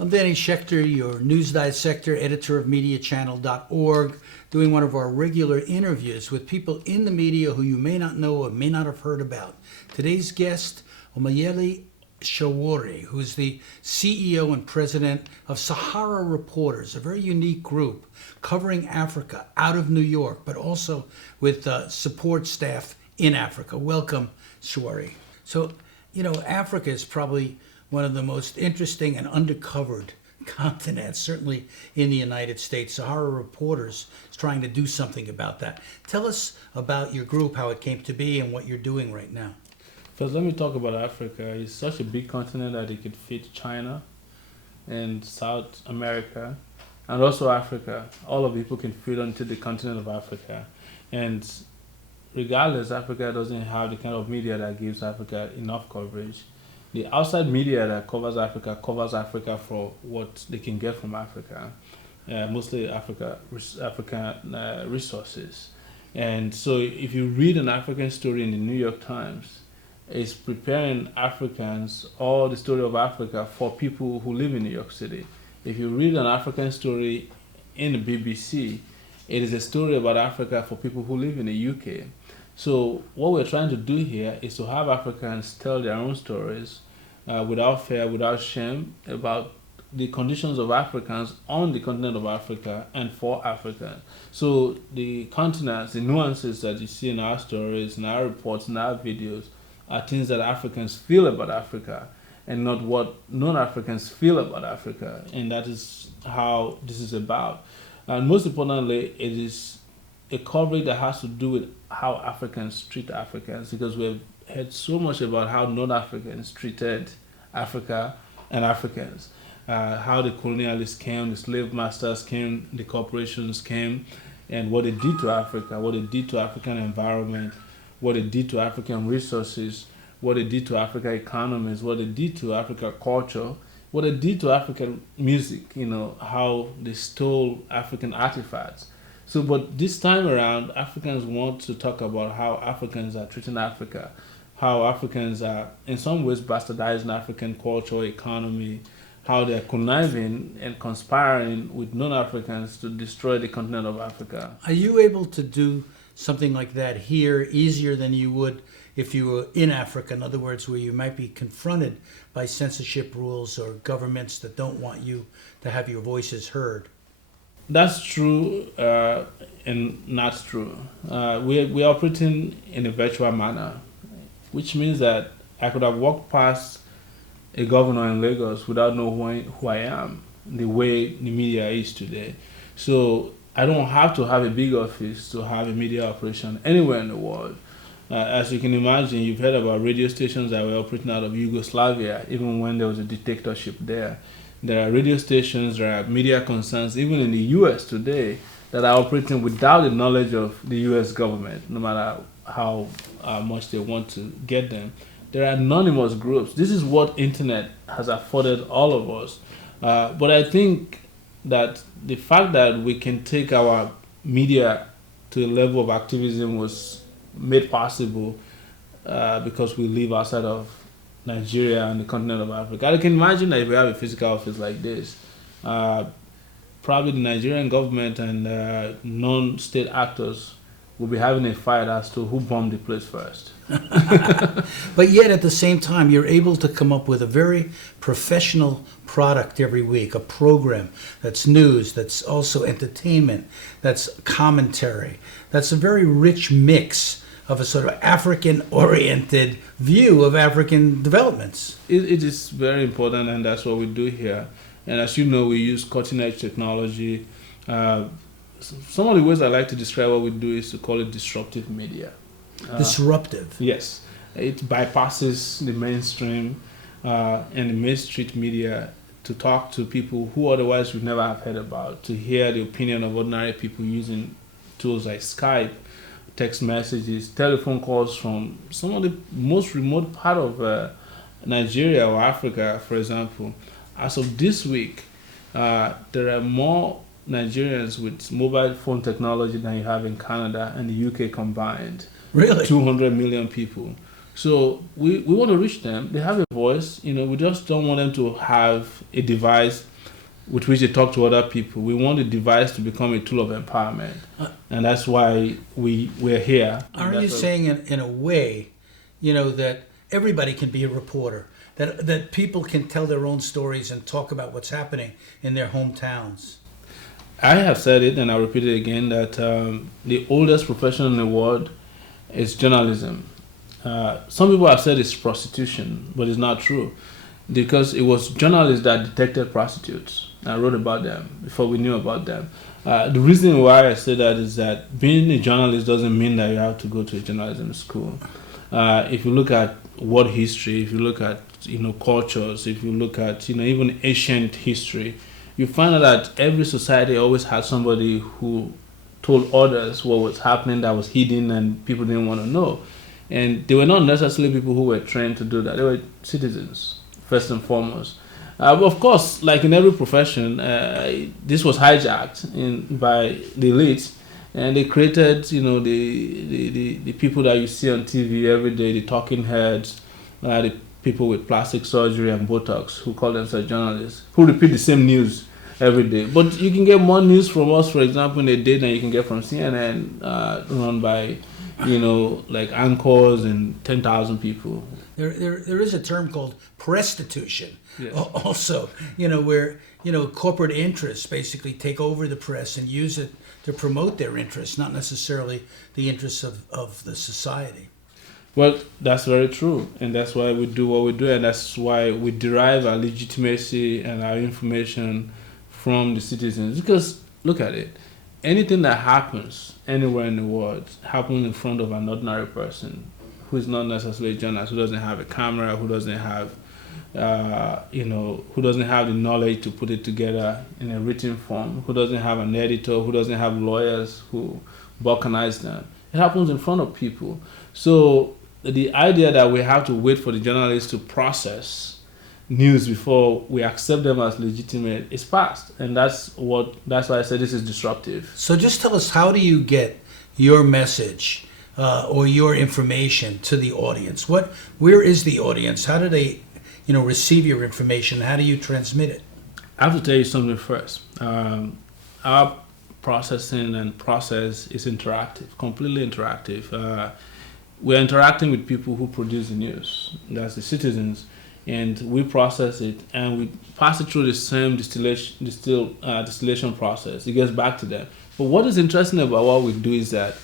I'm Danny Schechter, your news dissector, editor of MediaChannel.org, doing one of our regular interviews with people in the media who you may not know or may not have heard about. Today's guest, Omoyele Sowore, who is the CEO and president of Sahara Reporters, a very unique group covering Africa out of New York, but also with support staff in Africa. Welcome, Sowore. So, Africa is probably one of the most interesting and undercovered continents, certainly in the United States. Sahara Reporters is trying to do something about that. Tell us about your group, how it came to be, and what you're doing right now. First, let me talk about Africa. It's such a big continent that it could fit China and South America and also Africa. All of people can fit onto the continent of Africa. And regardless, Africa doesn't have the kind of media that gives Africa enough coverage. The outside media that covers Africa for what they can get from Africa, mostly African resources. And so if you read an African story in the New York Times, it's preparing Africans or the story of Africa for people who live in New York City. If you read an African story in the BBC, it is a story about Africa for people who live in the UK. So what we're trying to do here is to have Africans tell their own stories without fear, without shame, about the conditions of Africans on the continent of Africa and for Africa. So the continents, the nuances that you see in our stories, in our reports, in our videos, are things that Africans feel about Africa and not what non-Africans feel about Africa. And that is how this is about. And most importantly, it is a coverage that has to do with how Africans treat Africans, because we've heard so much about how non-Africans treated Africa and Africans, how the colonialists came, the slave masters came, the corporations came, and what they did to Africa, what they did to African environment, what they did to African resources, what they did to African economies, what they did to African culture, what they did to African music, how they stole African artifacts. So, but this time around, Africans want to talk about how Africans are treating Africa, how Africans are in some ways bastardizing African culture, economy, how they're conniving and conspiring with non-Africans to destroy the continent of Africa. Are you able to do something like that here easier than you would if you were in Africa? In other words, where you might be confronted by censorship rules or governments that don't want you to have your voices heard. That's true and not true. We are operating in a virtual manner, which means that I could have walked past a governor in Lagos without knowing who I am, the way the media is today. So I don't have to have a big office to have a media operation anywhere in the world. As you can imagine, you've heard about radio stations that were operating out of Yugoslavia, even when there was a dictatorship there. There are radio stations, there are media concerns, even in the US today, that are operating without the knowledge of the US government, no matter how much they want to get them. There are anonymous groups. This is what internet has afforded all of us. But I think that the fact that we can take our media to a level of activism was made possible because we live outside of Nigeria and the continent of Africa. I can imagine that if we have a physical office like this, probably the Nigerian government and non-state actors will be having a fight as to who bombed the place first. But yet at the same time, you're able to come up with a very professional product every week, a program that's news, that's also entertainment, that's commentary, that's a very rich mix of a sort of African-oriented view of African developments. It is very important, and that's what we do here. And as you know, we use cutting-edge technology. Some of the ways I like to describe what we do is to call it disruptive media. Disruptive? Yes. It bypasses the mainstream and the main street media to talk to people who otherwise would never have heard about, to hear the opinion of ordinary people using tools like Skype, text messages, telephone calls from some of the most remote part of Nigeria or Africa, for example. As of this week, there are more Nigerians with mobile phone technology than you have in Canada and the UK combined. Really? 200 million people. So we want to reach them. They have a voice. We just don't want them to have a device with which they talk to other people. We want the device to become a tool of empowerment, and that's why we're here. Aren't you saying in a way, that everybody can be a reporter, that people can tell their own stories and talk about what's happening in their hometowns? I have said it, and I'll repeat it again, that the oldest profession in the world is journalism. Some people have said it's prostitution, but it's not true, because it was journalists that detected prostitutes and wrote about them before we knew about them. The reason why I say that is that being a journalist doesn't mean that you have to go to a journalism school. If you look at world history, if you look at cultures, if you look at even ancient history, you find out that every society always had somebody who told others what was happening that was hidden and people didn't want to know. And they were not necessarily people who were trained to do that. They were citizens, first and foremost. But of course, like in every profession, this was hijacked by the elites, and they created, the people that you see on TV every day, the talking heads, the people with plastic surgery and Botox who call themselves journalists, who repeat the same news every day. But you can get more news from us, for example, in a day than you can get from CNN, run by, like anchors and 10,000 people. There is a term called prostitution. Yes. Also, where corporate interests basically take over the press and use it to promote their interests, not necessarily the interests of the society. Well, that's very true, and that's why we do what we do, and that's why we derive our legitimacy and our information from the citizens. Because look at it, anything that happens anywhere in the world happens in front of an ordinary person who is not necessarily a journalist, who doesn't have a camera, who doesn't have who doesn't have the knowledge to put it together in a written form, who doesn't have an editor, who doesn't have lawyers who balkanize them. It happens in front of people. So the idea that we have to wait for the journalists to process news before we accept them as legitimate is past, and that's why I said this is disruptive. So just tell us, how do you get your message or your information to the audience? Where is the audience? How do they receive your information? How do you transmit it? I have to tell you something first. Our processing and process is interactive, completely interactive. We're interacting with people who produce the news. That's the citizens. And we process it and we pass it through the same distillation process. It gets back to them. But what is interesting about what we do is that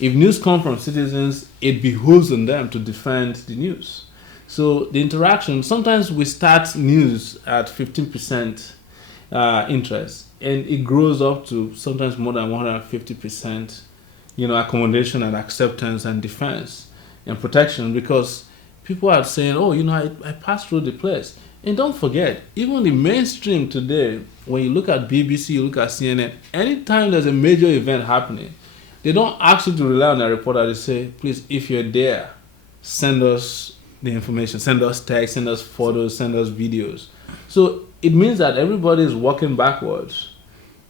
if news comes from citizens, it behooves on them to defend the news. So the interaction, sometimes we start news at 15% interest, and it grows up to sometimes more than 150%, accommodation and acceptance and defense and protection, because people are saying, I passed through the place. And don't forget, even the mainstream today, when you look at BBC, you look at CNN, anytime there's a major event happening, they don't ask you to rely on a reporter. They say, please, if you're there, send us the information, send us text, send us photos, send us videos. So it means that everybody is walking backwards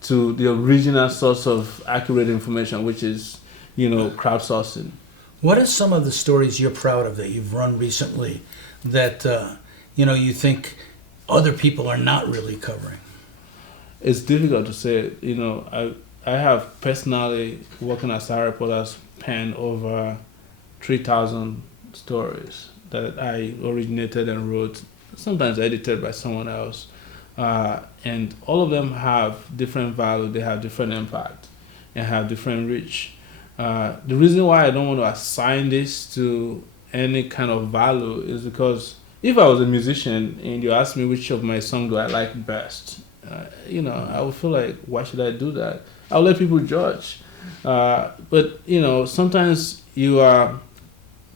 to the original source of accurate information, which is, crowdsourcing. What are some of the stories you're proud of that you've run recently that, you think other people are not really covering? It's difficult to say. I have personally, working as Sahara reporters, penned over 3,000 stories that I originated and wrote, sometimes edited by someone else. And all of them have different value, they have different impact, and have different reach. The reason why I don't want to assign this to any kind of value is because if I was a musician and you ask me which of my songs do I like best, I would feel like, why should I do that? I'll let people judge. But sometimes you are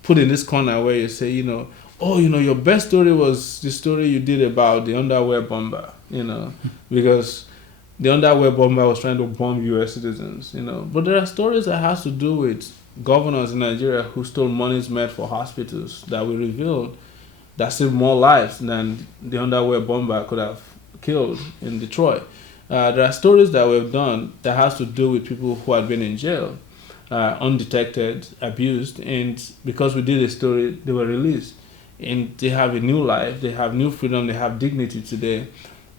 put in this corner where you say, your best story was the story you did about the underwear bomber, because the underwear bomber was trying to bomb U.S. citizens, But there are stories that has to do with governors in Nigeria who stole monies meant for hospitals that we revealed that saved more lives than the underwear bomber could have killed in Detroit. There are stories that we've done that has to do with people who had been in jail, undetected, abused, and because we did a story, they were released. And they have a new life, they have new freedom, they have dignity today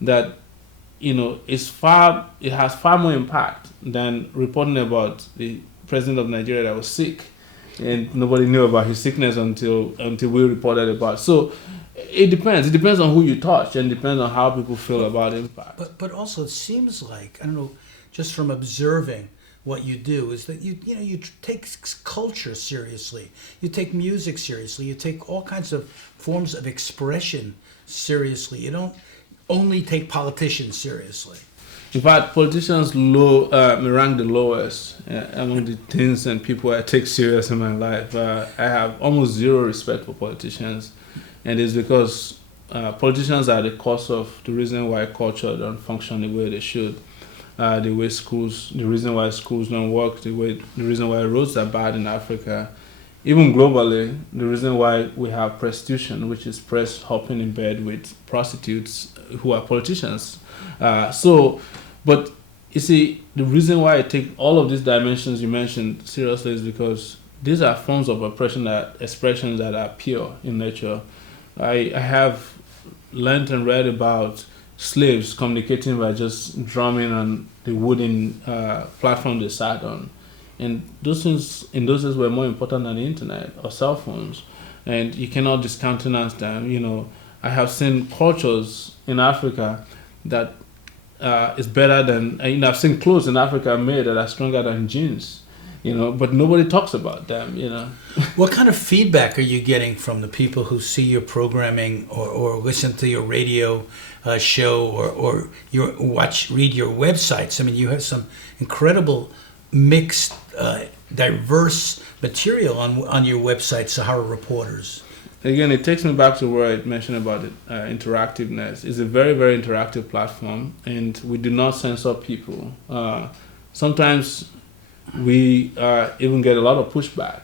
that it has far more impact than reporting about the president of Nigeria that was sick, and nobody knew about his sickness until we reported about it. So it depends. It depends on who you touch, and depends on how people feel about impact. But also it seems like, I don't know, just from observing what you do, is that you take culture seriously, you take music seriously, you take all kinds of forms of expression seriously. You don't only take politicians seriously. In fact, politicians me rank the lowest among the things and people I take serious in my life. I have almost zero respect for politicians, and it's because politicians are the cause of the reason why culture don't function the way they should. The reason why schools don't work, the reason why roads are bad in Africa, even globally, the reason why we have prostitution, which is press hopping in bed with prostitutes who are politicians. But you see, the reason why I take all of these dimensions you mentioned seriously is because these are forms of expressions that are pure in nature. I have learned and read about slaves communicating by just drumming on the wooden platform they sat on. And those things in those days were more important than the internet or cell phones. And you cannot discountenance them. I have seen cultures in Africa that is better than, I've seen clothes in Africa made that are stronger than jeans, but nobody talks about them. What kind of feedback are you getting from the people who see your programming or listen to your radio show or read your websites? I mean, you have some incredible mixed, diverse material on your website, Sahara Reporters. Again, it takes me back to where I mentioned about interactiveness. It's a very, very interactive platform, and we do not censor people. Sometimes we even get a lot of pushback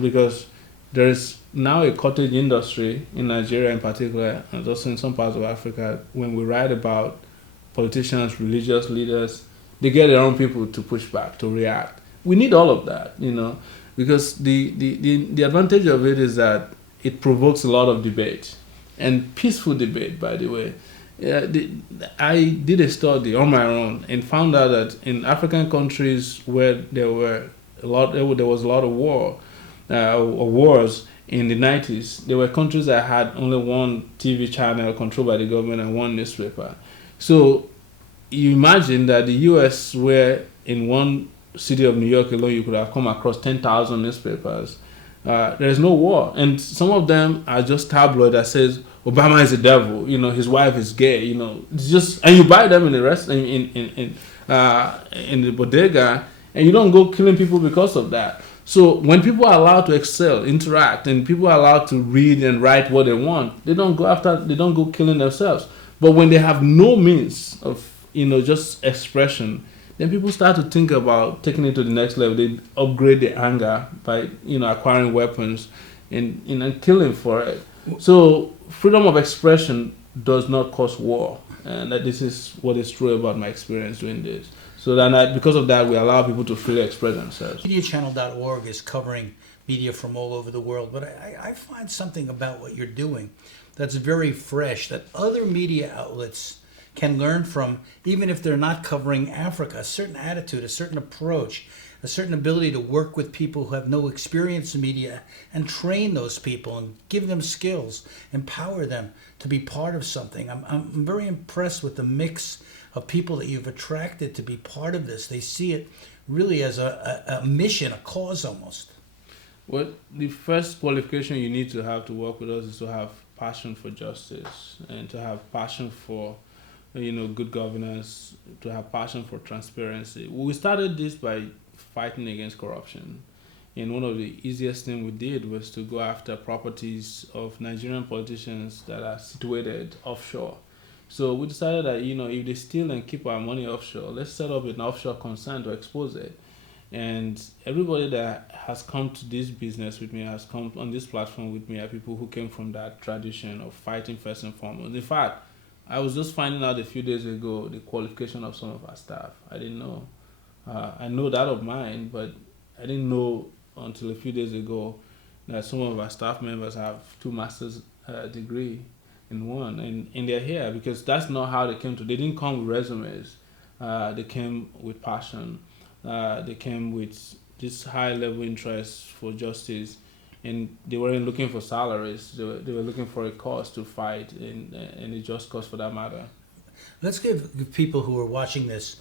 because there is now a cottage industry in Nigeria in particular, and also in some parts of Africa. When we write about politicians, religious leaders, they get their own people to push back, to react. We need all of that, because the advantage of it is that it provokes a lot of debate, and peaceful debate, by the way. I did a study on my own and found out that in African countries where there was a lot of wars in the 90s, there were countries that had only one TV channel controlled by the government and one newspaper. So you imagine that the US, where in one city of New York alone you could have come across 10,000 newspapers, there is no war, and some of them are just tabloid that says Obama is a devil, his wife is gay, it's just, and you buy them in the in the bodega, and you don't go killing people because of that. So when people are allowed to excel, interact, and people are allowed to read and write what they want, they don't go killing themselves. But when they have no means of just expression, then people start to think about taking it to the next level. They upgrade their anger by acquiring weapons and killing for it. So freedom of expression does not cause war, and that this is what is true about my experience doing this. So then, because of that, we allow people to freely express themselves. MediaChannel.org is covering media from all over the world, but I find something about what you're doing that's very fresh, that other media outlets can learn from, even if they're not covering Africa. A certain attitude, a certain approach, a certain ability to work with people who have no experience in media and train those people and give them skills, empower them to be part of something. I'm very impressed with the mix of people that you've attracted to be part of this. They see it really as a mission, a cause almost. Well, the first qualification you need to have to work with us is to have passion for justice and to have passion for good governance, to have passion for transparency. We started this by fighting against corruption. And one of the easiest things we did was to go after properties of Nigerian politicians that are situated offshore. So we decided that, if they steal and keep our money offshore, let's set up an offshore concern to expose it. And everybody that has come to this business with me, has come on this platform with me, are people who came from that tradition of fighting first and foremost. In fact, I was just finding out a few days ago the qualification of some of our staff. I didn't know. I know that of mine, but I didn't know until a few days ago that some of our staff members have 2 master's degree. in one, and they're here because that's not how they came to. They didn't come with resumes. They came with passion. They came with this high level interest for justice, and they weren't looking for salaries. They were looking for a cause to fight, and a just cause for that matter. Let's give people who are watching this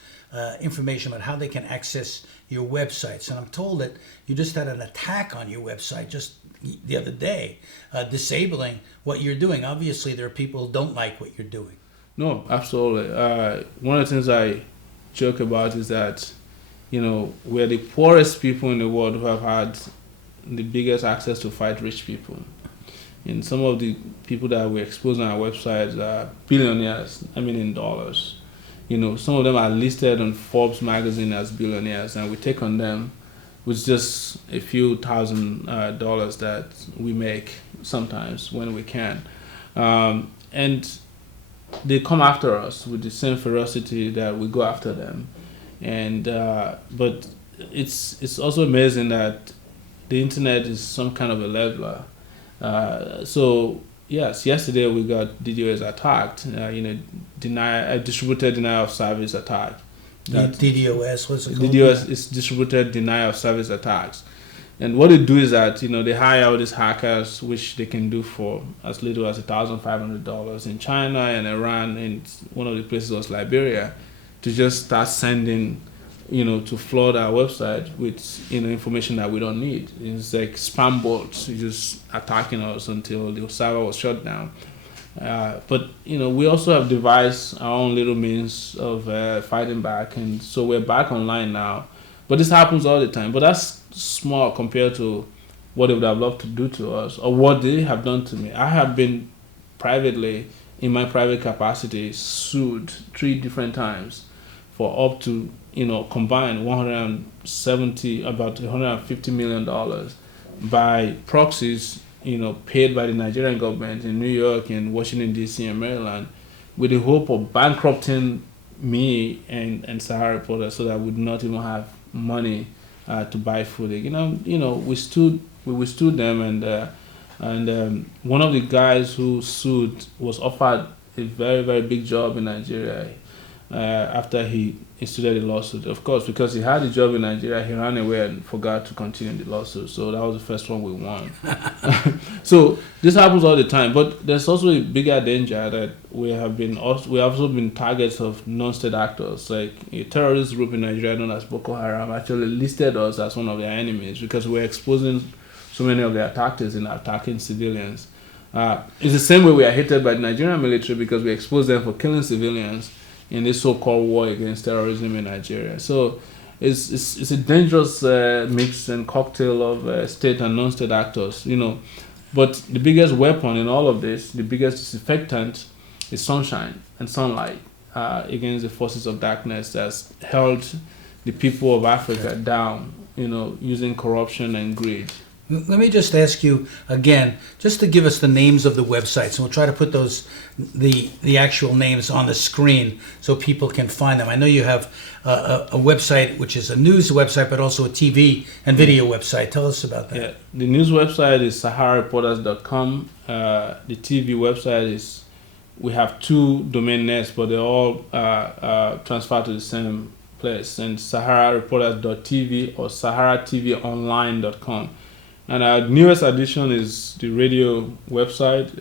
information about how they can access your websites. And I'm told that you just had an attack on your website just the other day, disabling what you're doing. Obviously, there are people who don't like what you're doing. No, absolutely. One of the things I joke about is that, we're the poorest people in the world who have had the biggest access to fight rich people. And some of the people that we expose on our websites are billionaires, in dollars. Some of them are listed on Forbes magazine as billionaires, and we take on them with just a few $1,000 that we make sometimes when we can. And they come after us with the same ferocity that we go after them. And but it's also amazing that the internet is some kind of a leveler. So yes, yesterday we got DDoS attacked. Distributed denial of service attack. DDoS, what's it called? DDoS is distributed denial of service attacks. And what they do is that they hire all these hackers, which they can do for as little as $1,500 in China and Iran, and one of the places was Liberia, to just start sending, to flood our website with information that we don't need. It's like spam bots just attacking us until the server was shut down. But we also have devised our own little means of fighting back, and so we're back online now. But this happens all the time. But that's small compared to what they would have loved to do to us or what they have done to me. I have been privately, in my private capacity, sued 3 different times for up to, combined about $150 million by proxies, paid by the Nigerian government in New York and Washington, D.C. and Maryland, with the hope of bankrupting me and Sahara Reporters so that I would not even have money to buy food. We withstood them, and one of the guys who sued was offered a very, very big job in Nigeria after he instituted the lawsuit. Of course, because he had a job in Nigeria, he ran away and forgot to continue the lawsuit. So that was the first one we won. So this happens all the time. But there's also a bigger danger that we have also been targets of non-state actors. Like a terrorist group in Nigeria known as Boko Haram actually listed us as one of their enemies because we're exposing so many of their tactics in attacking civilians. It's the same way we are hated by the Nigerian military because we expose them for killing civilians in this so-called war against terrorism in Nigeria. So it's a dangerous mix and cocktail of state and non-state actors, But the biggest weapon in all of this, the biggest disinfectant, is sunshine and sunlight against the forces of darkness that's held the people of Africa down, using corruption and greed. Let me just ask you again, just to give us the names of the websites, and we'll try to put the actual names on the screen so people can find them. I know you have a website which is a news website, but also a TV and video website. Tell us about that. Yeah, the news website is saharareporters.com. The TV website is, we have 2 domain names, but they're all transferred to the same place, and saharareporters.tv or saharatvonline.com. And our newest addition is the radio website.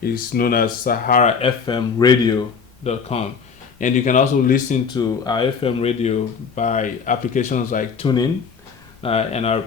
It's known as saharafmradio.com. And you can also listen to our FM radio by applications like TuneIn. And our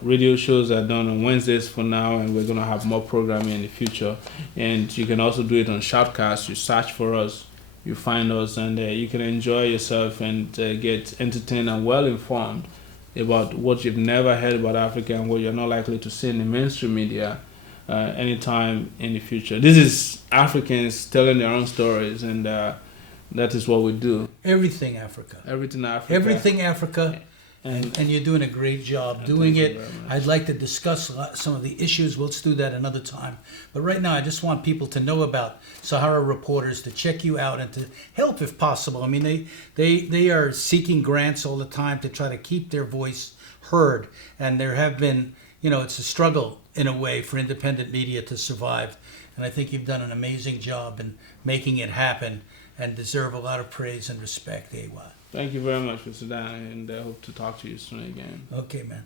radio shows are done on Wednesdays for now, and we're going to have more programming in the future. And you can also do it on Shoutcast. You search for us, you find us, and you can enjoy yourself and get entertained and well informed about what you've never heard about Africa and what you're not likely to see in the mainstream media anytime in the future. This is Africans telling their own stories, and that is what we do. Everything Africa. Everything Africa. Everything Africa. And you're doing a great job doing it. I'd like to discuss some of the issues. Let's do that another time. But right now, I just want people to know about Sahara Reporters, to check you out, and to help if possible. I mean, they are seeking grants all the time to try to keep their voice heard. And there have been, it's a struggle in a way for independent media to survive. And I think you've done an amazing job in making it happen and deserve a lot of praise and respect, AY. Thank you very much, Mr. Dan, and I hope to talk to you soon again. Okay, man.